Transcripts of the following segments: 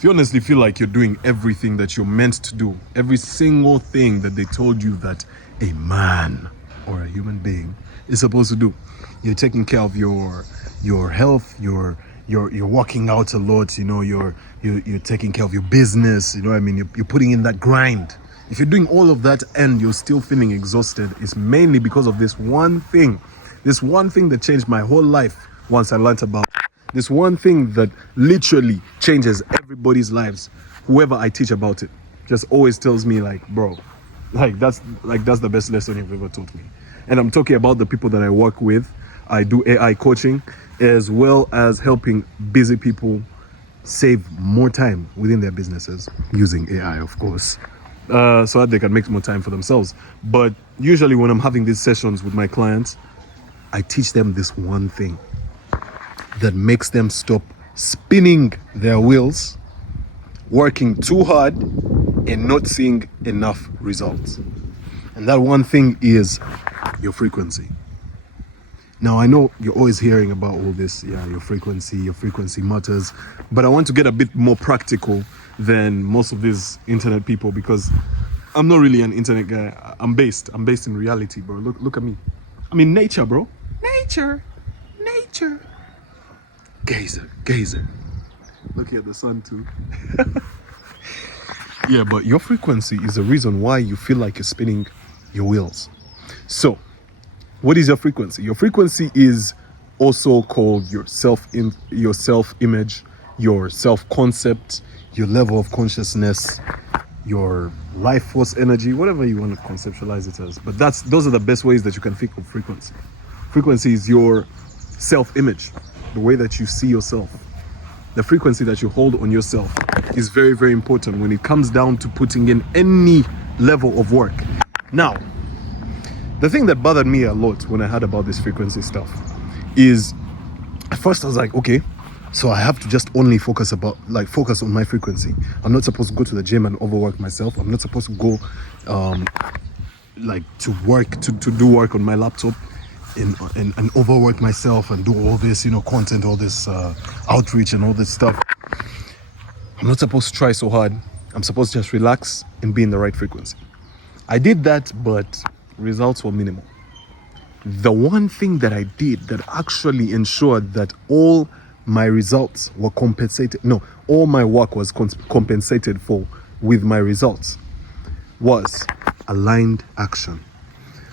if you honestly feel like you're doing everything that you're meant to do, every single thing that they told you that a man or a human being is supposed to do, you're taking care of your health, you're working out a lot, you know, you're taking care of your business, you know what I mean, you're putting in that grind. If you're doing all of that and you're still feeling exhausted, it's mainly because of this one thing that changed my whole life once I learned about it. This one thing that literally changes everybody's lives. Whoever I teach about it just always tells me, like, bro, that's the best lesson you've ever taught me. And I'm talking about the people that I work with. I do AI coaching as well as helping busy people save more time within their businesses using AI, of course, so that they can make more time for themselves. But usually when I'm having these sessions with my clients, I teach them this one thing that makes them stop spinning their wheels, working too hard, and not seeing enough results. And that one thing is your frequency. Now, I know you're always hearing about all this, your frequency matters, but I want to get a bit more practical than most of these internet people, because I'm not really an internet guy. I'm based in reality, bro. Look at me. I'm in nature, bro. Nature. Gazer. Looking at the sun too. Yeah, but your frequency is the reason why you feel like you're spinning your wheels. So, what is your frequency? Your frequency is also called your self-image, your self-concept, your level of consciousness, your life force energy, whatever you want to conceptualize it as. But those are the best ways that you can think of frequency. Frequency is your self-image, the way that you see yourself. The frequency that you hold on yourself is very, very important when it comes down to putting in any level of work. Now, the thing that bothered me a lot when I heard about this frequency stuff is, at first I was like, okay, so I have to just only focus on my frequency. I'm not supposed to go to the gym and overwork myself. I'm not supposed to go to do work on my laptop and overwork myself and do all this, content, all this outreach and all this stuff. I'm not supposed to try so hard. I'm supposed to just relax and be in the right frequency. I did that, but results were minimal. The one thing that I did that actually ensured that all my results were all my work was compensated for with my results was aligned action.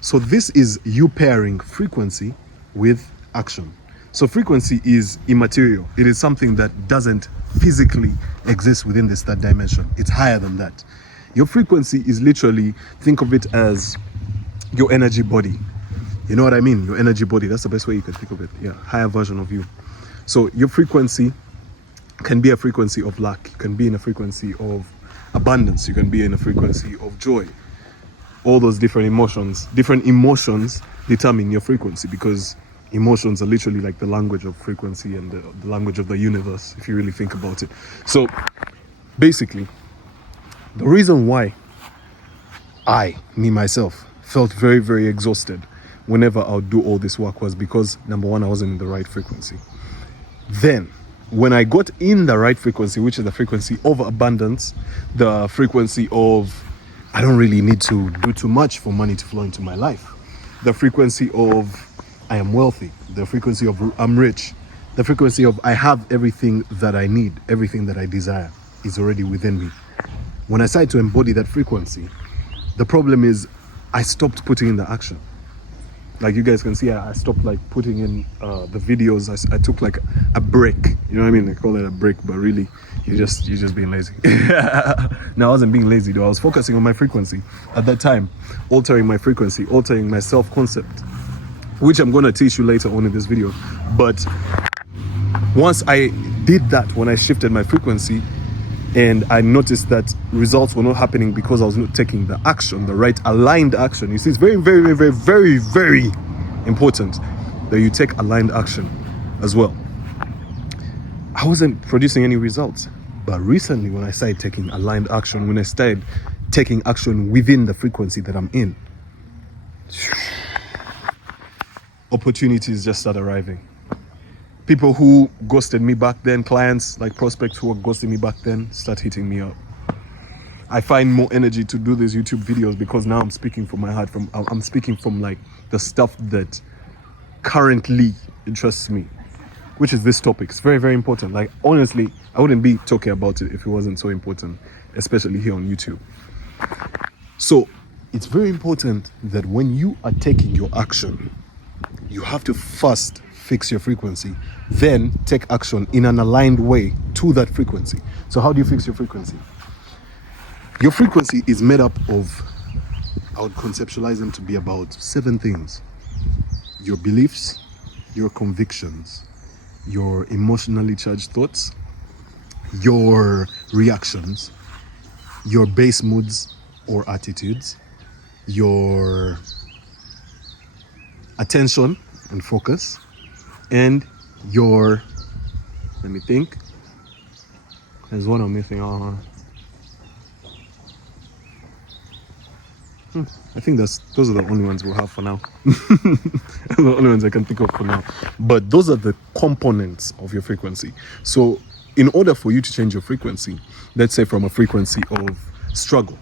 So this is you pairing frequency with action. So frequency is immaterial. It is something that doesn't physically exist within this third dimension. It's higher than that. Your frequency is literally, think of it as your energy body. You know what I mean? Your energy body. That's the best way you can think of it. Yeah, higher version of you. So your frequency can be a frequency of luck. You can be in a frequency of abundance. You can be in a frequency of joy. All those different emotions determine your frequency, because emotions are literally like the language of frequency and the language of the universe, if you really think about it. So basically, the reason why myself felt very, very exhausted whenever I would do all this work was because, number one, I wasn't in the right frequency. Then when I got in the right frequency, which is the frequency of abundance, the frequency of I don't really need to do too much for money to flow into my life, the frequency of I am wealthy, the frequency of I'm rich, the frequency of I have everything that I need, everything that I desire is already within me. When I started to embody that frequency, the problem is I stopped putting in the action. Like you guys can see, I stopped putting in the videos. I took a break. You know what I mean? I call it a break, but really, you're just being lazy. No, I wasn't being lazy though. I was focusing on my frequency at that time, altering my frequency, altering my self-concept, which I'm going to teach you later on in this video. But once I did that, when I shifted my frequency, and I noticed that results were not happening because I was not taking the action, the right aligned action. You see, it's very, very, very, very, very important that you take aligned action as well. I wasn't producing any results. But recently, when I started taking aligned action, when I started taking action within the frequency that I'm in, opportunities just start arriving. People who ghosted me back then, clients like prospects who were ghosting me back then, start hitting me up. I find more energy to do these YouTube videos because now I'm speaking from my heart. I'm speaking from like the stuff that currently interests me, which is this topic. It's very, very important. Like, honestly, I wouldn't be talking about it if it wasn't so important, especially here on YouTube. So it's very important that when you are taking your action, you have to first fix your frequency, then take action in an aligned way to that frequency. So how do you fix your frequency? Your frequency is made up of, I would conceptualize them to be about 7 things: your beliefs, your convictions, your emotionally charged thoughts, your reactions, your base moods or attitudes, your attention and focus, and your, let me think, there's one I'm missing. I think those are the only ones we'll have for now. The only ones I can think of for now. But those are the components of your frequency. So in order for you to change your frequency, let's say from a frequency of struggle.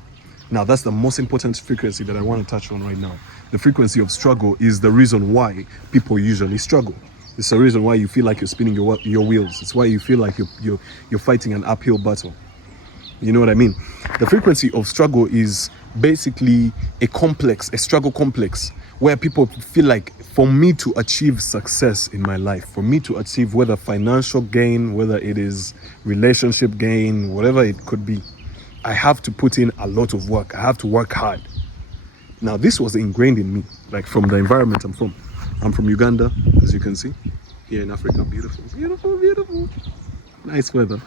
Now that's the most important frequency that I want to touch on right now. The frequency of struggle is the reason why people usually struggle. It's the reason why you feel like you're spinning your wheels. It's why you feel like you're fighting an uphill battle. You know what I mean? The frequency of struggle is basically a struggle complex, where people feel like, for me to achieve success in my life, for me to achieve whether financial gain, whether it is relationship gain, whatever it could be, I have to put in a lot of work. I have to work hard. Now, this was ingrained in me, like from the environment I'm from. I'm from Uganda, as you can see, here in Africa. Beautiful, beautiful, beautiful. Nice weather.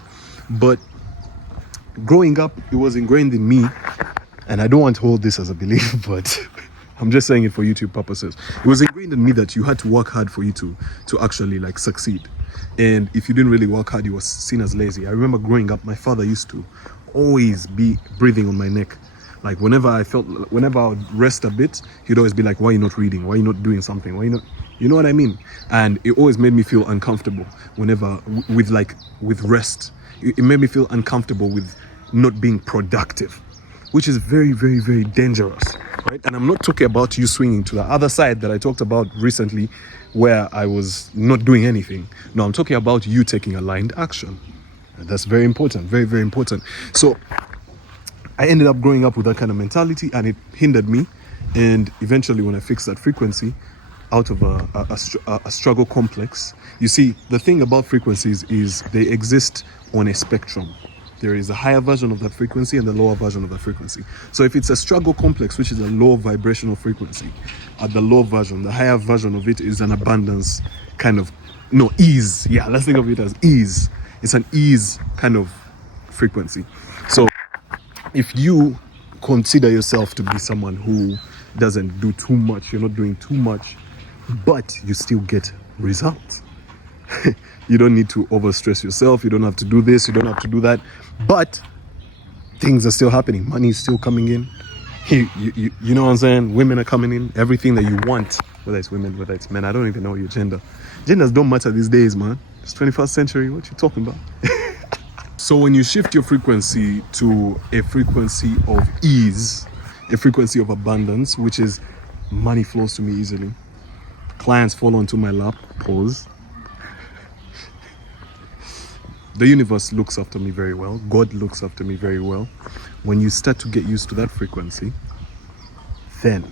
But growing up, it was ingrained in me, and I don't want to hold this as a belief, but I'm just saying it for YouTube purposes. It was ingrained in me that you had to work hard for you to actually like succeed. And if you didn't really work hard, you were seen as lazy. I remember growing up, my father used to always be breathing on my neck. Like whenever I would rest a bit, he'd always be like, why are you not reading? Why are you not doing something? Why are you not, you know what I mean? And it always made me feel uncomfortable whenever, with rest. It made me feel uncomfortable with not being productive, which is very, very, very dangerous, right? And I'm not talking about you swinging to the other side that I talked about recently, where I was not doing anything. No, I'm talking about you taking aligned action. And that's very important, very, very important. So I ended up growing up with that kind of mentality, and it hindered me. And eventually, when I fixed that frequency out of a struggle complex, you see, the thing about frequencies is they exist on a spectrum. There is a higher version of that frequency and the lower version of that frequency. So if it's a struggle complex, which is a low vibrational frequency, at the low version, the higher version of it is an abundance kind of, no, ease. Yeah, let's think of it as ease. It's an ease kind of frequency. So if you consider yourself to be someone who doesn't do too much, you're not doing too much, but you still get results. You don't need to overstress yourself. You don't have to do this. You don't have to do that. But things are still happening. Money is still coming in. You know what I'm saying? Women are coming in. Everything that you want, whether it's women, whether it's men. I don't even know your gender. Genders don't matter these days, man. It's 21st century. What you talking about? So when you shift your frequency to a frequency of ease, a frequency of abundance, which is money flows to me easily, clients fall onto my lap, pause. The universe looks after me very well. God looks after me very well. When you start to get used to that frequency, then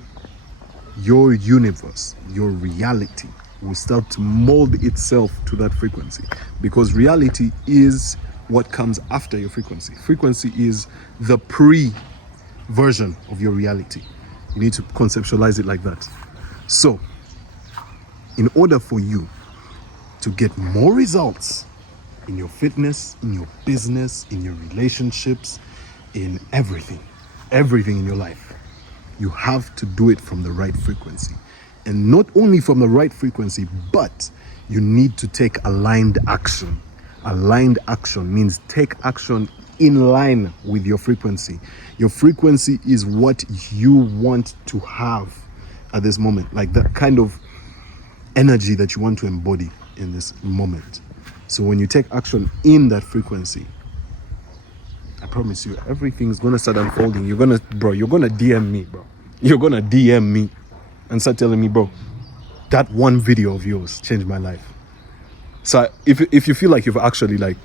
your universe, your reality will start to mold itself to that frequency, because reality is what comes after your frequency. Frequency is the pre-version of your reality. You need to conceptualize it like that. So, in order for you to get more results in your fitness, in your business, in your relationships, in everything in your life, you have to do it from the right frequency. And not only from the right frequency, but you need to take aligned action. Aligned action means take action in line with your frequency. Your frequency is what you want to have at this moment, like that kind of energy that you want to embody. in this moment. So when you take action in that frequency, I promise you, everything's gonna start unfolding. You're gonna DM me, bro. You're gonna DM me and start telling me, bro, that one video of yours changed my life. So if you feel like you've actually like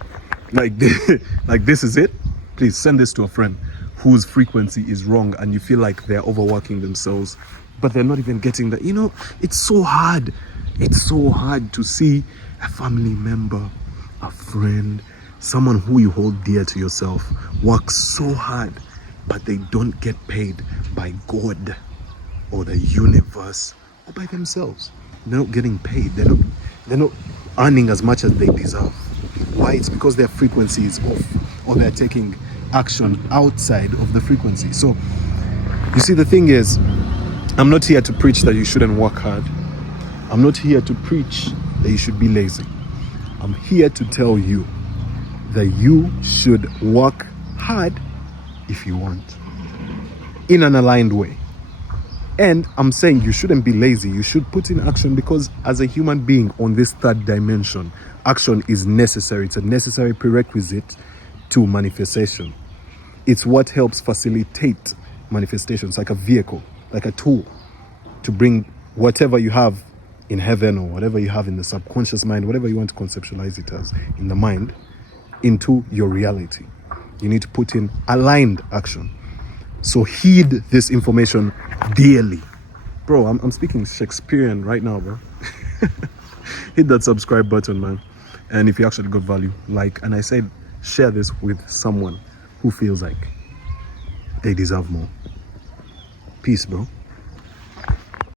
this is it, please send this to a friend whose frequency is wrong and you feel like they're overworking themselves, but they're not even getting that. You know, it's so hard. It's so hard to see a family member, a friend, someone who you hold dear to yourself work so hard, but they don't get paid by God or the universe or by themselves. They're not getting paid. They're not earning as much as they deserve. Why? It's because their frequency is off, or they're taking action outside of the frequency. So you see, the thing is, I'm not here to preach that you shouldn't work hard. I'm not here to preach that you should be lazy. I'm here to tell you that you should work hard if you want, in an aligned way. And I'm saying you shouldn't be lazy. You should put in action, because as a human being on this third dimension, action is necessary. It's a necessary prerequisite to manifestation. It's what helps facilitate manifestations, like a vehicle, like a tool to bring whatever you have in heaven or whatever you have in the subconscious mind, whatever you want to conceptualize it as in the mind, into your reality. You need to put in aligned action. So heed this information dearly. Bro, I'm speaking Shakespearean right now, bro. Hit that subscribe button, man. And if you actually got value, like, and I said, share this with someone who feels like they deserve more. Peace, bro.